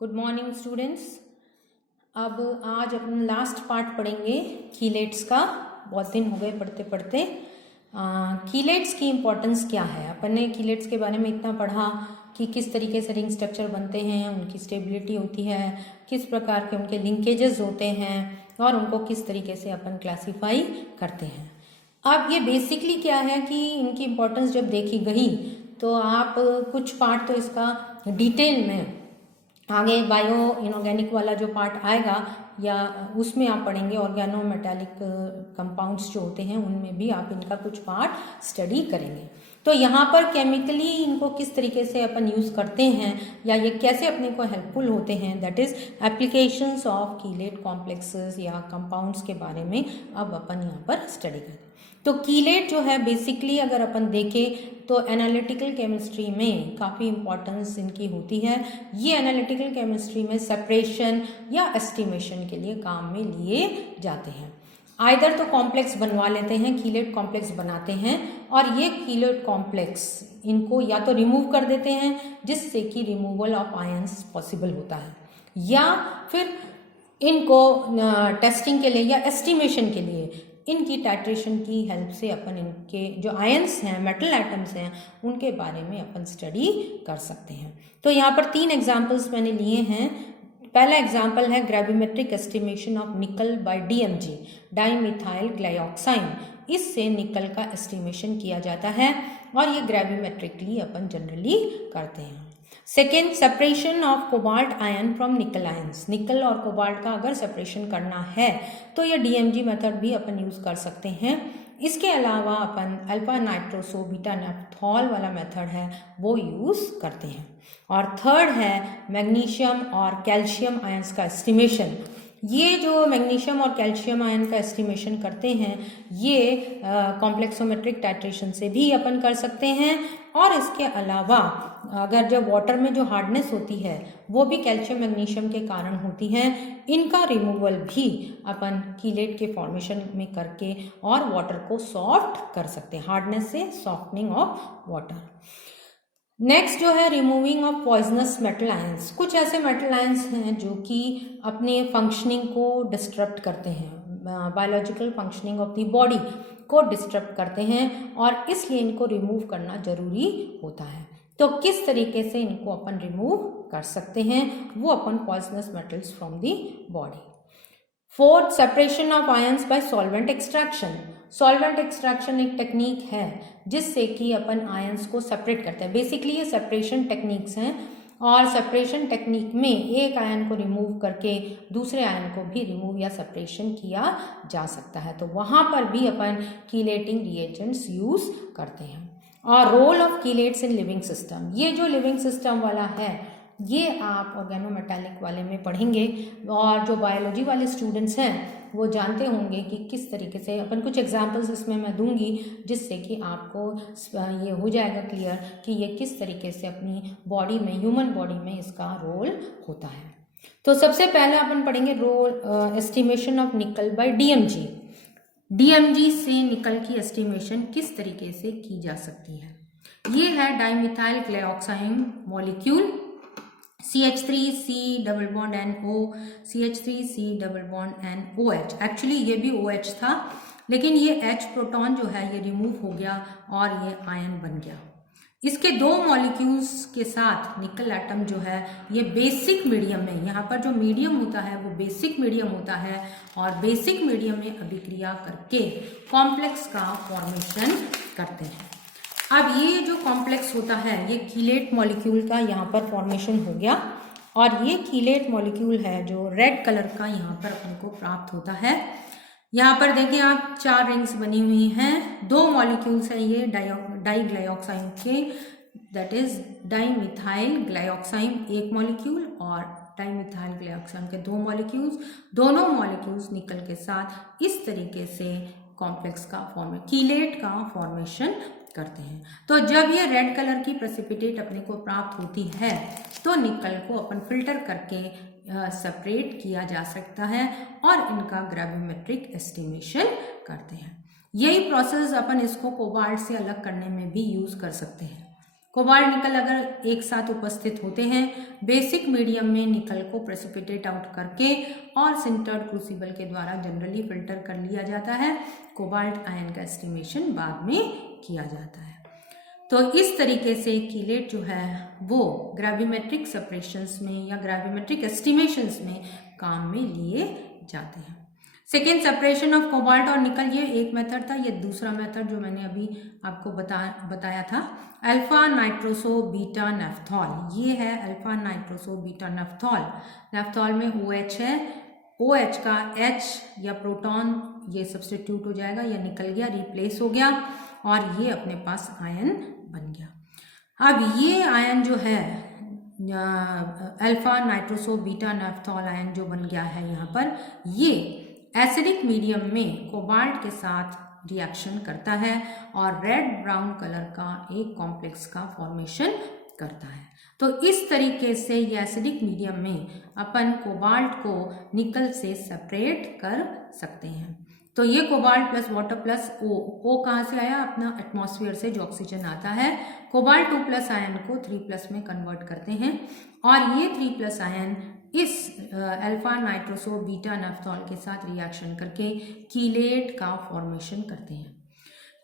Good morning students. अब आज अपन last part पढ़ेंगे कीलेट्स का। बहुत दिन हो गए पढ़ते पढ़ते। कीलेट्स की इम्पोर्टेंस क्या है। अपन ने कीलेट्स के बारे में इतना पढ़ा कि किस तरीके से रिंग स्ट्रक्चर बनते हैं, उनकी स्टेबिलिटी होती है, किस प्रकार के उनके लिंकेजेस होते हैं और उनको किस तरीके से अपन क्लासीफाई करते हैं। अब ये बेसिकली क्या है कि इनकी इम्पोर्टेंस जब देखी गई तो आप कुछ पार्ट तो इसका डिटेल में आगे बायो इनऑर्गेनिक वाला जो पार्ट आएगा या उसमें आप पढ़ेंगे। ऑर्गेनो मेटालिक कंपाउंड्स जो होते हैं उनमें भी आप इनका कुछ पार्ट स्टडी करेंगे। तो यहाँ पर केमिकली इनको किस तरीके से अपन यूज़ करते हैं या ये कैसे अपने को हेल्पफुल होते हैं, that is applications of chelate complexes या कंपाउंड्स के बारे में अब अपन यहाँ पर स्टडी करें। तो कीलेट जो है बेसिकली अगर अपन देखें तो एनालिटिकल केमिस्ट्री में काफ़ी इंपॉर्टेंस इनकी होती है। ये एनालिटिकल केमिस्ट्री में सेपरेशन या एस्टिमेशन के लिए काम में लिए जाते हैं। आइदर तो कॉम्प्लेक्स बनवा लेते हैं, कीलेट कॉम्प्लेक्स बनाते हैं और ये कीलेट कॉम्प्लेक्स इनको या तो रिमूव कर देते हैं जिससे कि रिमूवल ऑफ आयंस पॉसिबल होता है, या फिर इनको टेस्टिंग के लिए या एस्टिमेशन के लिए इनकी टाइट्रेशन की हेल्प से अपन इनके जो आयंस हैं, मेटल एटम्स हैं, उनके बारे में अपन स्टडी कर सकते हैं। तो यहाँ पर 3 एग्जाम्पल्स मैंने लिए हैं। पहला एग्जाम्पल है gravimetric estimation of nickel by DMG, dimethyl glyoxime. इससे निकल का एस्टिमेशन किया जाता है और ये ग्रेविमेट्रिकली अपन जनरली करते हैं। Second, separation of cobalt ion from निकल आयंस। निकल और कोबाल्ट का अगर सेपरेशन करना है तो ये DMG मेथड भी अपन यूज़ कर सकते हैं। इसके अलावा अपन अल्फा नाइट्रोसो बीटा नेप्थॉल वाला मेथड है वो यूज़ करते हैं। और थर्ड है मैग्नीशियम और कैल्शियम आयंस का एस्टिमेशन। ये जो मैग्नीशियम और कैल्शियम आयन का एस्टिमेशन करते हैं ये कॉम्प्लेक्सोमेट्रिक टाइट्रेशन से भी अपन कर सकते हैं। और इसके अलावा अगर जब वाटर में जो हार्डनेस होती है वो भी कैल्शियम मैग्नीशियम के कारण होती है, इनका रिमूवल भी अपन कीलेट के फॉर्मेशन में करके और वाटर को सॉफ्ट कर सकते हैं, हार्डनेस से सॉफ्टनिंग ऑफ वाटर। नेक्स्ट जो है removing of poisonous metal ions. कुछ ऐसे मेटल आयंस हैं जो कि अपने फंक्शनिंग को डिस्टर्ब करते हैं, biological functioning of the body को डिस्टर्ब करते हैं और इसलिए इनको रिमूव करना जरूरी होता है। तो किस तरीके से इनको अपन रिमूव कर सकते हैं वो अपन poisonous metals from the body. Fourth, separation of ions by solvent extraction. Solvent extraction एक टेक्निक है जिससे कि अपन आयंस को सेपरेट करते हैं। बेसिकली ये सेपरेशन टेक्निक्स हैं और सेपरेशन टेक्निक में एक आयन को रिमूव करके दूसरे आयन को भी रिमूव या सेपरेशन किया जा सकता है। तो वहाँ पर भी अपन कीलेटिंग रिएजेंट्स यूज़ करते हैं। और role of chelates in living system. ये जो लिविंग सिस्टम वाला है ये आप ऑर्गेनोमेटालिक वाले में पढ़ेंगे और जो बायोलॉजी वाले स्टूडेंट्स हैं वो जानते होंगे कि किस तरीके से अपन कुछ एग्जांपल्स इसमें मैं दूंगी जिससे कि आपको ये हो जाएगा क्लियर कि ये किस तरीके से अपनी बॉडी में, ह्यूमन बॉडी में इसका रोल होता है। तो सबसे पहले अपन पढ़ेंगे role estimation of nickel by DMG। DMG से निकल की एस्टिमेशन किस तरीके से की जा सकती है। ये है dimethyl glyoxime molecule, CH3C double bond NO, CH3C double bond NOH। Actually ये भी OH था लेकिन ये H प्रोटॉन जो है ये रिमूव हो गया और ये आयन बन गया। इसके 2 मॉलिक्यूल्स के साथ निकल एटम जो है ये बेसिक मीडियम में, यहाँ पर जो मीडियम होता है वो बेसिक मीडियम होता है और बेसिक मीडियम में अभिक्रिया करके कॉम्प्लेक्स का फॉर्मेशन करते हैं। अब ये जो कॉम्प्लेक्स होता है ये कीलेट मॉलिक्यूल का यहाँ पर फॉर्मेशन हो गया और ये कीलेट मॉलिक्यूल है जो रेड कलर का यहाँ पर अपने को प्राप्त होता है। यहाँ पर देखिए आप 4 रिंग्स बनी हुई हैं, 2 मॉलिक्यूल्स हैं ये डाइग्लाइऑक्साइन के, दैट इज डाइमिथाइल ग्लाइऑक्साइन एक मॉलिक्यूल और डाइमिथाइल ग्लाइऑक्साइन के 2 मॉलिक्यूल्स। दोनों मॉलिक्यूल्स निकल के साथ इस तरीके से कॉम्प्लेक्स का कीलेट का फॉर्मेशन करते हैं। तो जब ये रेड कलर की प्रेसिपिटेट अपने को प्राप्त होती है तो निकल को अपन फिल्टर करके सेपरेट किया जा सकता है और इनका ग्रेविमेट्रिक एस्टिमेशन करते हैं। यही प्रोसेस अपन इसको कोबाल्ट से अलग करने में भी यूज कर सकते हैं। कोबाल्ट निकल अगर एक साथ उपस्थित होते हैं बेसिक मीडियम में निकल को प्रेसिपिटेट आउट करके और सिंटर्ड क्रूसिबल के द्वारा जनरली फिल्टर कर लिया जाता है। कोबाल्ट आयन का एस्टिमेशन बाद में किया जाता है। तो इस तरीके से कीलेट जो है वो ग्रेविमेट्रिक सेपरेशंस में या ग्रेविमेट्रिक एस्टिमेशंस में काम में लिए जाते हैं। सेकेंड, सेपरेशन ऑफ कोबाल्ट और निकल, ये एक मेथड था। ये दूसरा मेथड जो मैंने अभी आपको बताया था, अल्फा नाइट्रोसो बीटा नेफ्थॉल। ये है alpha nitroso beta naphthol. Naphthol में OH है, OH का H या प्रोटॉन ये सब्स्टिट्यूट हो जाएगा या निकल गया, रिप्लेस हो गया और ये अपने पास आयन बन गया। अब ये आयन जो है alpha nitroso beta naphthol ion जो बन गया है यहाँ पर, ये एसिडिक मीडियम में कोबाल्ट के साथ रिएक्शन करता है और रेड ब्राउन कलर का एक कॉम्प्लेक्स का फॉर्मेशन करता है। तो इस तरीके से ये एसिडिक मीडियम में अपन कोबाल्ट को निकल से सेपरेट कर सकते हैं। तो ये cobalt plus water plus O कहाँ से आया? अपना एटमॉस्फेयर से जो ऑक्सीजन आता है। कोबाल्ट 2+ आयन को 3+ में कन्वर्ट करते हैं और ये 3+ आयन इस अल्फा नाइट्रोसो बीटा नेफ्थॉल के साथ रिएक्शन करके कीलेट का फॉर्मेशन करते हैं।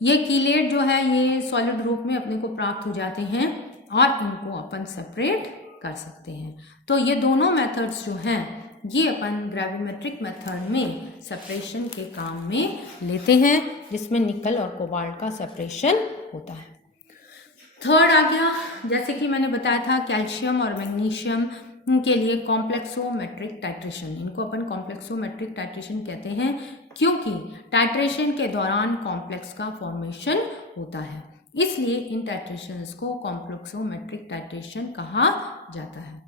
ये कीलेट जो है ये सॉलिड रूप में अपने को प्राप्त हो जाते हैं और इनको अपन सेपरेट कर सकते हैं। तो ये दोनों मेथड्स जो हैं ये अपन ग्रेविमेट्रिक मेथड में सेपरेशन के काम में लेते हैं, जिसमें निकल और कोबाल्ट का सेपरेशन होता है। थर्ड आ गया, जैसे कि मैंने बताया था, कैल्शियम और मैग्नीशियम के लिए कॉम्प्लेक्सोमेट्रिक टाइट्रेशन। इनको अपन कॉम्प्लेक्सोमेट्रिक टाइट्रेशन कहते हैं क्योंकि टाइट्रेशन के दौरान कॉम्प्लेक्स का फॉर्मेशन होता है, इसलिए इन टाइट्रेशंस को कॉम्प्लेक्सोमेट्रिक टाइट्रेशन कहा जाता है।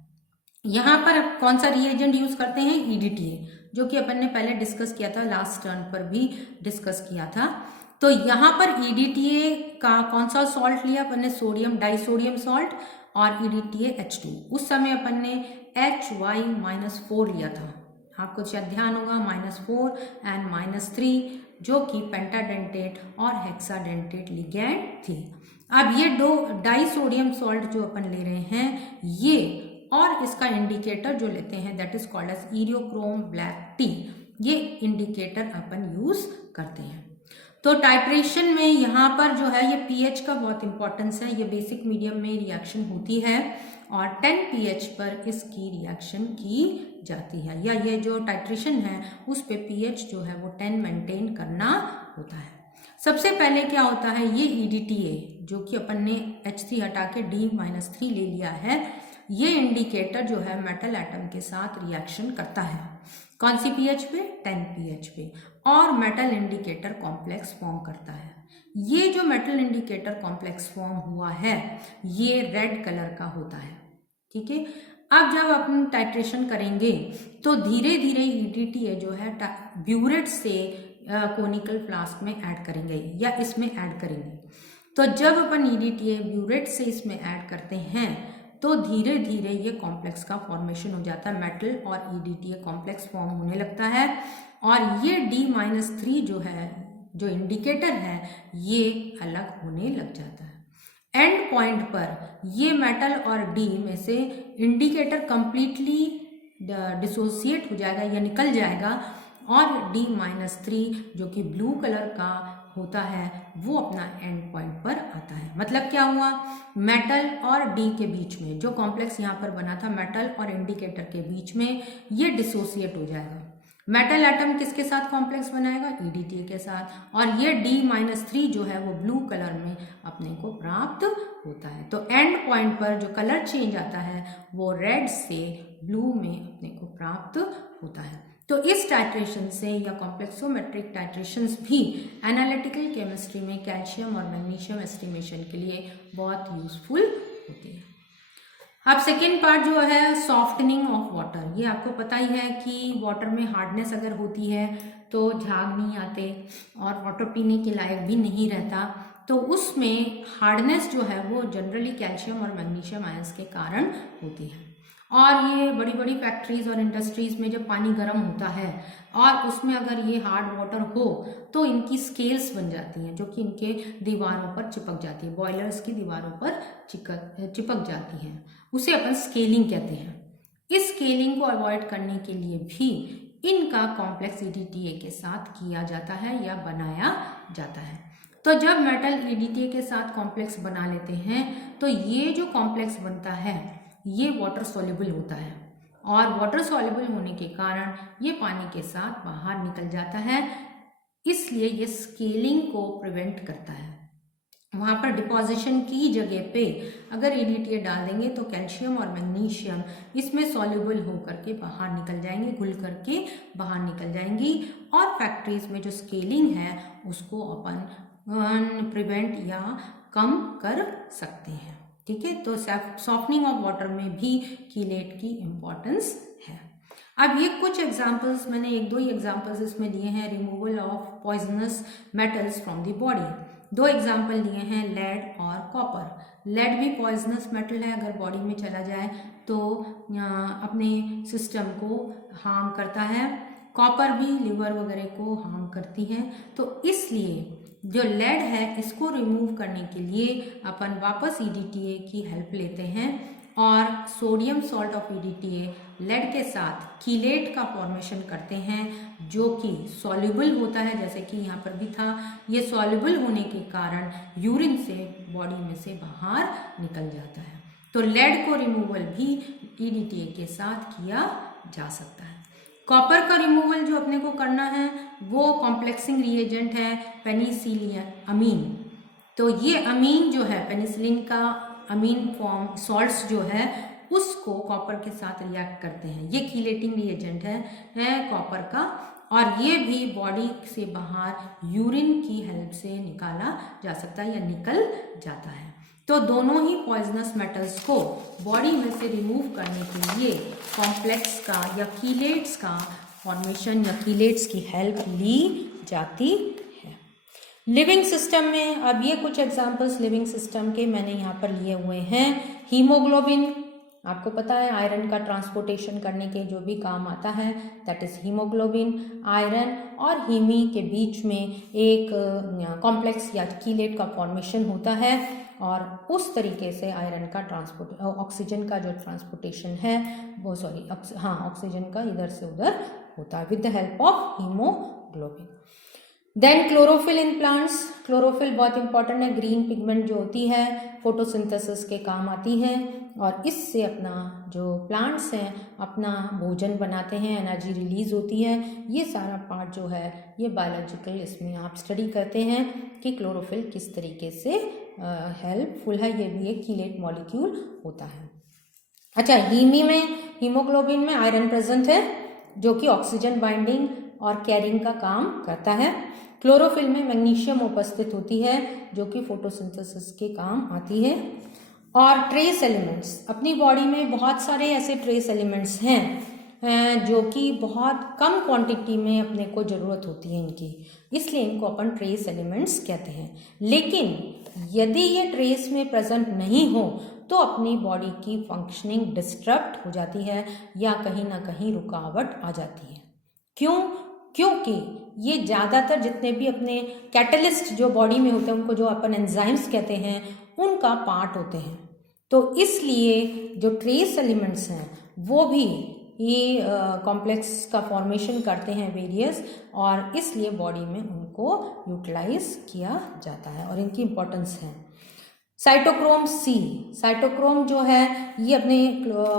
यहाँ पर कौन सा रिएजेंट यूज करते हैं? EDTA, जो कि अपन ने पहले डिस्कस किया था, लास्ट टर्न पर भी डिस्कस किया था। तो यहाँ पर EDTA का कौन सा सॉल्ट लिया अपन ने? सोडियम डाइसोडियम सॉल्ट और EDTA H2। उस समय अपन ने HY-4 लिया था, आपको शायद ध्यान होगा, -4 एंड -3, जो कि पेंटाडेंटेट और हेक्साडेंटेट लिगैंड थी। अब ये दो डाइसोडियम सॉल्ट जो अपन ले रहे हैं ये, और इसका इंडिकेटर जो लेते हैं that is called as eriochrome black T, ये इंडिकेटर अपन यूज करते हैं। तो टाइट्रेशन में यहाँ पर जो है ये pH का बहुत इंपॉर्टेंस है। ये बेसिक मीडियम में रिएक्शन होती है और 10 pH पर इसकी रिएक्शन की जाती है, या ये जो टाइट्रेशन है उस पे pH जो है वो 10 मेंटेन करना होता है। सबसे पहले क्या होता है, ये EDTA जो कि अपन ने H3 हटा के D-3 ले लिया है, ये इंडिकेटर जो है मेटल एटम के साथ रिएक्शन करता है। कौन सी pH पे? 10 pH पे, और मेटल इंडिकेटर कॉम्प्लेक्स फॉर्म करता है। ये जो मेटल इंडिकेटर कॉम्प्लेक्स फॉर्म हुआ है ये रेड कलर का होता है, ठीक है। अब जब अपन टाइट्रेशन करेंगे तो धीरे धीरे EDTA जो है ब्यूरेट से कोनिकल फ्लास्क में ऐड करेंगे या इसमें ऐड करेंगे। तो जब अपन EDTA ब्यूरेट से इसमें ऐड करते हैं तो धीरे धीरे ये कॉम्प्लेक्स का फॉर्मेशन हो जाता है, मेटल और EDTA कॉम्प्लेक्स फॉर्म होने लगता है, और ये D-3 जो है, जो इंडिकेटर है, ये अलग होने लग जाता है। एंड पॉइंट पर ये मेटल और D में से इंडिकेटर कंप्लीटली डिसोसिएट हो जाएगा या निकल जाएगा, और D-3 जो कि ब्लू कलर का होता है वो अपना एंड पॉइंट पर आता है। मतलब क्या हुआ, मेटल और D के बीच में जो कॉम्प्लेक्स यहाँ पर बना था मेटल और इंडिकेटर के बीच में, ये डिसोसिएट हो जाएगा। मेटल एटम किसके साथ कॉम्प्लेक्स बनाएगा? EDTA के साथ, और ये D-3 जो है वो ब्लू कलर में अपने को प्राप्त होता है। तो एंड पॉइंट पर जो कलर चेंज आता है वो रेड से ब्लू में अपने को प्राप्त होता है। तो इस टाइट्रेशन से या कॉम्प्लेक्सोमेट्रिक टाइट्रेशंस भी एनालिटिकल केमिस्ट्री में कैल्शियम और मैग्नीशियम एस्टिमेशन के लिए बहुत यूजफुल होती है। अब सेकेंड पार्ट जो है सॉफ्टनिंग ऑफ वाटर। ये आपको पता ही है कि वाटर में हार्डनेस अगर होती है तो झाग नहीं आते और वाटर पीने के लायक भी नहीं रहता, तो उसमें हार्डनेस जो है वो जनरली कैल्शियम और मैग्नीशियम आयंस के कारण होती है। और ये बड़ी बड़ी फैक्ट्रीज और इंडस्ट्रीज में जब पानी गर्म होता है और उसमें अगर ये हार्ड वाटर हो तो इनकी स्केल्स बन जाती हैं, जो कि इनके दीवारों पर चिपक जाती है, बॉयलर्स की दीवारों पर चिपक जाती हैं। उसे अपन स्केलिंग कहते हैं। इस स्केलिंग को अवॉइड करने के लिए भी इनका कॉम्प्लेक्स EDTA के साथ किया जाता है या बनाया जाता है। तो जब मेटल EDTA के साथ कॉम्प्लेक्स बना लेते हैं तो ये जो कॉम्प्लेक्स बनता है ये वाटर सॉल्युबल होता है, और वाटर सॉल्युबल होने के कारण ये पानी के साथ बाहर निकल जाता है, इसलिए ये स्केलिंग को प्रिवेंट करता है। वहाँ पर डिपॉजिशन की जगह पे अगर EDTA डाल देंगे तो कैल्शियम और मैग्नीशियम इसमें सॉल्युबल होकर के बाहर निकल जाएंगे, घुल करके बाहर निकल जाएंगी, और फैक्ट्रीज में जो स्केलिंग है उसको अपन प्रिवेंट या कम कर सकते हैं। ठीक है, तो सॉफ्टनिंग ऑफ वाटर में भी कीलेट की इम्पोर्टेंस है। अब ये कुछ एग्जांपल्स मैंने एक दो ही एग्जांपल्स इसमें दिए हैं। Removal of poisonous metals from the body, दो एग्जांपल दिए हैं, लेड और कॉपर। लेड भी पॉइजनस मेटल है, अगर बॉडी में चला जाए तो अपने सिस्टम को हार्म करता है। कॉपर भी लिवर वगैरह को हार्म करती है। तो इसलिए जो लेड है इसको रिमूव करने के लिए अपन वापस EDTA की हेल्प लेते हैं और sodium salt of EDTA lead के साथ कीलेट का फॉर्मेशन करते हैं, जो कि सॉल्युबल होता है, जैसे कि यहाँ पर भी था। ये सॉल्युबल होने के कारण यूरिन से बॉडी में से बाहर निकल जाता है। तो लेड को रिमूवल भी EDTA के साथ किया जा सकता है। कॉपर का रिमूवल जो अपने को करना है वो कॉम्प्लेक्सिंग रिएजेंट है पेनिसिलिन अमीन। तो ये अमीन जो है, पेनिसिलिन का अमीन फॉर्म सॉल्ट्स जो है उसको कॉपर के साथ रिएक्ट करते हैं। ये कीलेटिंग रिएजेंट है कॉपर का, और ये भी बॉडी से बाहर यूरिन की हेल्प से निकाला जा सकता है या निकल जाता है। तो दोनों ही पॉइजनस मेटल्स को बॉडी में से रिमूव करने के लिए कॉम्प्लेक्स का या कीलेट्स का फॉर्मेशन या कीलेट्स की हेल्प ली जाती है। लिविंग सिस्टम में अब ये कुछ एग्जांपल्स लिविंग सिस्टम के मैंने यहाँ पर लिए हुए हैं। हीमोग्लोबिन, आपको पता है आयरन का ट्रांसपोर्टेशन करने के जो भी काम आता है, दैट इज हीमोग्लोबिन। आयरन और हीमी के बीच में एक कॉम्प्लेक्स या कीलेट का फॉर्मेशन होता है, और उस तरीके से आयरन का ऑक्सीजन का जो ट्रांसपोर्टेशन है वो ऑक्सीजन का इधर से उधर होता है with the help of haemoglobin. Then chlorophyll in plants, chlorophyll बहुत इंपॉर्टेंट है। ग्रीन पिगमेंट जो होती है फोटोसिंथेसिस के काम आती है, और इससे अपना जो प्लांट्स हैं अपना भोजन बनाते हैं, एनर्जी रिलीज होती है। ये सारा पार्ट जो है ये बायोलॉजिकल, इसमें आप स्टडी करते हैं कि क्लोरोफिल किस तरीके से हेल्पफुल है। ये भी एक कीलेट मॉलिक्यूल होता है। अच्छा, हीमोग्लोबिन में आयरन प्रेजेंट है जो कि ऑक्सीजन बाइंडिंग और कैरिंग का काम करता है। क्लोरोफिल में मैग्नीशियम उपस्थित होती है जो कि फोटोसिंथेसिस के काम आती है। और ट्रेस एलिमेंट्स, अपनी बॉडी में बहुत सारे ऐसे ट्रेस एलिमेंट्स हैं जो कि बहुत कम क्वांटिटी में अपने को ज़रूरत होती है इनकी, इसलिए इनको अपन ट्रेस एलिमेंट्स कहते हैं। लेकिन यदि ये ट्रेस में प्रेजेंट नहीं हो तो अपनी बॉडी की फंक्शनिंग डिस्टर्ब हो जाती है या कहीं ना कहीं रुकावट आ जाती है। क्यों? क्योंकि ये ज़्यादातर जितने भी अपने कैटलिस्ट जो बॉडी में होते हैं, उनको जो अपन एंजाइम्स कहते हैं, उनका पार्ट होते हैं। तो इसलिए जो ट्रेस एलिमेंट्स हैं वो भी ये कॉम्प्लेक्स का फॉर्मेशन करते हैं वेरियस, और इसलिए बॉडी में उनको यूटिलाइज किया जाता है और इनकी इम्पोर्टेंस है। साइटोक्रोम सी, साइटोक्रोम जो है ये अपने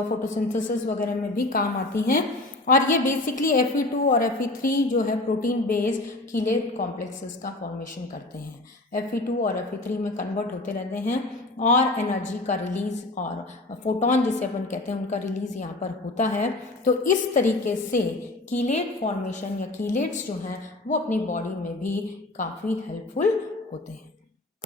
फोटोसिंथेसिस वगैरह में भी काम आती हैं, और ये बेसिकली Fe2 और Fe3 जो है प्रोटीन बेस्ड कीलेट कॉम्प्लेक्सेस का फॉर्मेशन करते हैं। Fe2 और Fe3 में कन्वर्ट होते रहते हैं और एनर्जी का रिलीज और फोटोन जिसे अपन कहते हैं उनका रिलीज यहाँ पर होता है। तो इस तरीके से कीलेट फॉर्मेशन या कीलेट्स जो हैं वो अपनी बॉडी में भी काफ़ी हेल्पफुल होते हैं।